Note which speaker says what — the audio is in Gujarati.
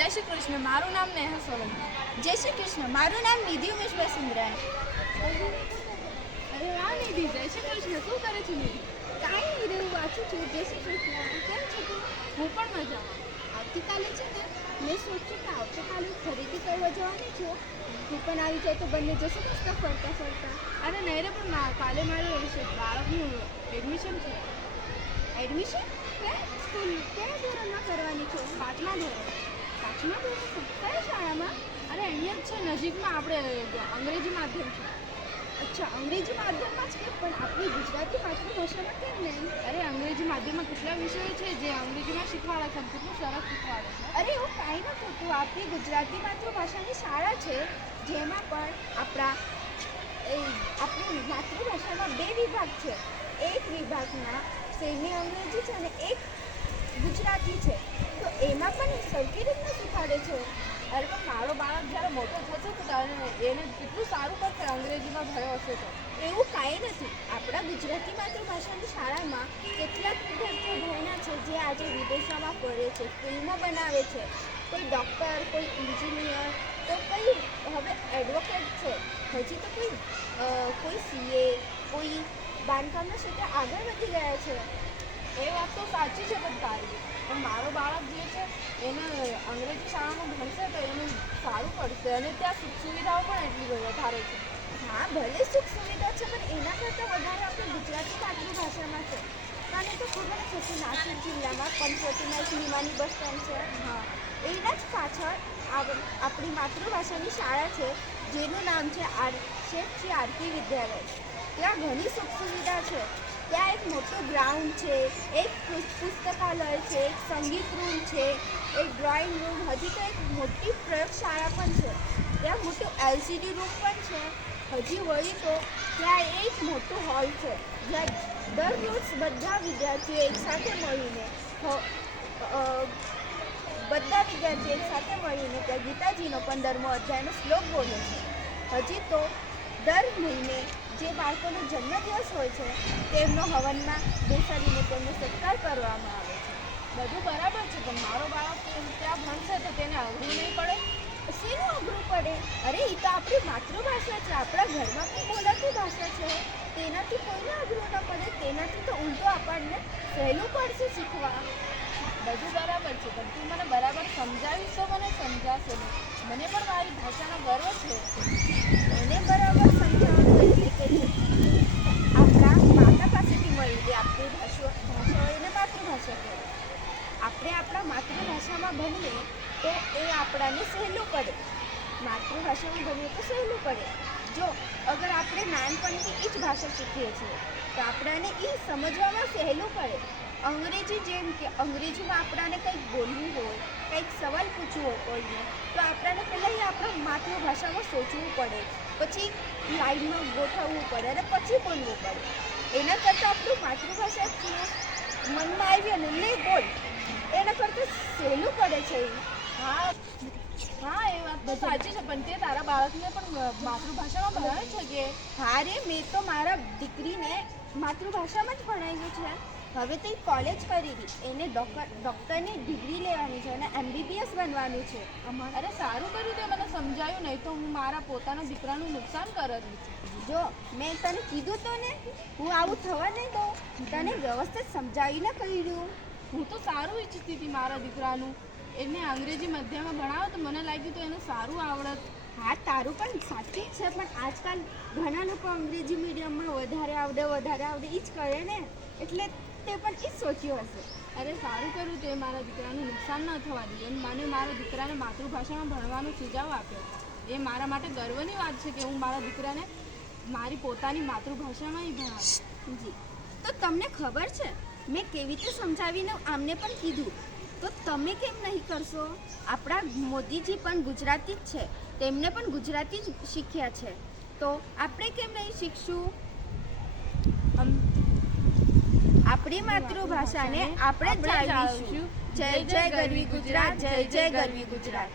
Speaker 1: નામ નેહા સોલંકી.
Speaker 2: જય શ્રી કૃષ્ણ મારું નામ નિધિ ઉમેશ વસુંધરા
Speaker 1: અરે વાહ નિધિ જય શ્રી કૃષ્ણ. શું કરે છે નિધિ?
Speaker 2: કાંઈ નહીં રહ્યું વાંચું છું. જય શ્રી કૃષ્ણ. કેમ છે તું?
Speaker 1: હું પણ મજામાં.
Speaker 2: આવતીકાલે છે ને મેં સોચ્યું કે આવતીકાલે ખરીદી કરવા જવાની છું. તું પણ આવી જાય તો બંને જશે પુસ્તક ફરતા ફરતા.
Speaker 1: અરે નહીં રે પણ કાલે મારું રહેશે છે. બાળકનું એડમિશન છે.
Speaker 2: એડમિશન? કે સ્કૂલ કયા ધોરણમાં કરવાની છું?
Speaker 1: પાંચમા ધોરણ.
Speaker 2: પાંચમા શાળામાં?
Speaker 1: અરે, અહીંયા જ છે, નજીકમાં આપણે, અંગ્રેજી માધ્યમ છે.
Speaker 2: અચ્છા, અંગ્રેજી માધ્યમમાં કે પણ આપણી ગુજરાતી માતૃભાષામાં કેમ નહીં?
Speaker 1: અરે, અંગ્રેજી માધ્યમમાં કેટલા વિષયો છે જે અંગ્રેજીમાં શીખવાડે છે કેટલું સરસ શીખવાડે છે.
Speaker 2: અરે, એવું કાંઈ નથી થતું. આપણી ગુજરાતી માતૃભાષાની શાળા છે, જેમાં પણ આપણા આપણી માતૃભાષામાં બે વિભાગ છે. એક વિભાગમાં સેમી અંગ્રેજી છે અને એક ગુજરાતી છે. તો એમાં પણ સરખી રીતના શીખવાડે છે?
Speaker 1: અરે પણ મારો બાળક જ્યારે મોટો થશે તો એને કેટલું સારું કરશે? અંગ્રેજીમાં ભણ્યો હશે તો.
Speaker 2: એવું કાંઈ નથી. આપણા ગુજરાતી માતૃભાષાની શાળામાં કેટલાક વિદ્યાર્થીઓ ભણ્યા છે જે આજે વિદેશોમાં ફરે છે, ફિલ્મો બનાવે છે. કોઈ ડૉક્ટર, કોઈ એન્જિનિયર, તો કોઈ હવે એડવોકેટ છે. હજી તો કોઈ કોઈ સીએ, કોઈ બાંધકામના ક્ષેત્રે આગળ વધી ગયા છે.
Speaker 1: એ વાત તો સાચી છે પણ તારી. પણ મારો બાળક જે છે, એને અંગ્રેજી શાળામાં ભણશે તો એનું સારું પડશે અને ત્યાં સુખ સુવિધાઓ પણ એટલી વધારે છે.
Speaker 2: હા, ભલે સુખ સુવિધા છે, પણ એના કરતાં વધારે આપણે ગુજરાતી માતૃભાષામાં છે. અને તો ખબર જ હશે, નાસિક જિલ્લામાં પંચવટીમાં એક નિમાની બસ સ્ટેન્ડ છે.
Speaker 1: હા,
Speaker 2: એના જ પાછળ આપ- આપણી માતૃભાષાની શાળા છે, જેનું નામ છે આર શેખ શ્રી આરતી વિદ્યાલય. ત્યાં ઘણી સુખ સુવિધા છે. એક મોટું ગ્રાઉન્ડ છે, એક પુસ્તકાલય છે, એક સંગીત રૂમ છે, એક ડ્રોઈંગ રૂમ, હજી તો એક મોટી પ્રયોગશાળા પણ છે. ત્યાં મોટું એલસીડી રૂમ પણ છે. હજી વળી તો ત્યાં એક મોટું હોલ છે, જ્યાં દરરોજ બધા વિદ્યાર્થીઓ એકસાથે મળીને બધા વિદ્યાર્થીઓ એકસાથે મળીને ત્યાં ગીતાજીનો પંદરમો અધ્યાયનો શ્લોક બોલે છે. હજી તો દર મહિને જે બાળકોનો જન્મદિવસ હોય છે, તેમનો હવનમાં બેસાડીને તેમનો સત્કાર કરવામાં આવે છે.
Speaker 1: બધું બરાબર છે, પણ મારો બાળક ત્યાં ભણશે તો તેને અઘરું નહીં પડે?
Speaker 2: શેનું અઘરું પડે? અરે એ તો આપણી માતૃભાષા છે, આપણા ઘરમાં પણ બોલાતી ભાષા છે. તેનાથી કોઈને અઘરું ન પડે, તેનાથી તો ઉલટો આપણને સહેલું પડશે શીખવા.
Speaker 1: બધું બરાબર છે, પણ તું મને બરાબર સમજાવીશ તો મને સમજાશે મને પણ મારી ભાષાનો ગર્વ છે.
Speaker 2: મને બરાબર સમજાવવાનું એટલે કે આપણા માતા પાસેથી મળેલી આપણી ભાષા ભાષાઓ એને માતૃભાષા કહેવાય આપણે આપણા માતૃભાષામાં ભણીએ તો એ આપણાને સહેલું પડે. માતૃભાષામાં ભણીએ તો સહેલું પડે. જો, અગર આપણે નાનપણથી એ જ ભાષા શીખીએ છીએ, તો આપણાને એ સમજવામાં સહેલું પડે. અંગ્રેજી જેમ કે, અંગ્રેજીમાં આપણાને કંઈક બોલવું હોય, કંઈક સવાલ પૂછવો હોય કોઈને તો આપણાને પહેલાં એ આપણા માતૃભાષામાં સોચવું પડે. પછી લાઈનમાં ગોઠવવું પડે અને પછી બોલવું પડે. એના કરતાં આપણું માતૃભાષા મનમાં આવી અને લે બોલ, એના કરતાં સહેલું પડે છે એ
Speaker 1: હા. હા એ વાત તો સાચી છે પણ તે તારા બાળકને પણ માતૃભાષામાં ભણાવે છે કે?
Speaker 2: હા રે મેં તો મારા દીકરીને માતૃભાષામાં જ ભણાવ્યું છે. હવે તો એ કોલેજ કરી હતી એને ડોક્ટર ડૉક્ટરની ડિગ્રી લેવાની છે અને એમબીબીએસ બનવાનું છે.
Speaker 1: અરે સારું કર્યું તે મને સમજાયું નહીં તો હું મારા પોતાના દીકરાનું નુકસાન કરત
Speaker 2: જો મેં તને કીધું તો ને હું આવું થવા નહીં દઉં. તને વ્યવસ્થિત સમજાવીને કહ્યું.
Speaker 1: હું તો સારું ઈચ્છતી હતી મારા દીકરાનું. એને અંગ્રેજી મધ્યમાં ભણાવો તો મને લાગ્યું તો એને સારું આવડત.
Speaker 2: હા તારું પણ સાચું જ છે પણ આજકાલ ઘણા લોકો અંગ્રેજી મીડિયમમાં વધારે આવડે વધારે આવડે એ જ કરે ને. એટલે તે પણ એ જ સોચ્યું હશે.
Speaker 1: અરે સારું કર્યું તે મારા દીકરાનું નુકસાન ન થવા અને મને મારા દીકરાને માતૃભાષામાં ભણવાનો સુઝાવ આપ્યો. એ મારા માટે ગર્વની વાત છે કે હું મારા દીકરાને મારી પોતાની માતૃભાષામાં ભણાવું.
Speaker 2: જી. તો તમને ખબર છે મેં કેવી રીતે સમજાવીને આમને પણ કીધું? તો તમે કેમ નહીં કરશો? આપણા મોદીજી પણ ગુજરાતી જ છે. તેમને પણ ગુજરાતી જ શીખ્યા છે. તો આપણે કેમ નહીં શીખશું? આપણી માતૃભાષાને આપણે જ જાળવીશું જય જય ગરવી ગુજરાત જય જય ગરવી ગુજરાત.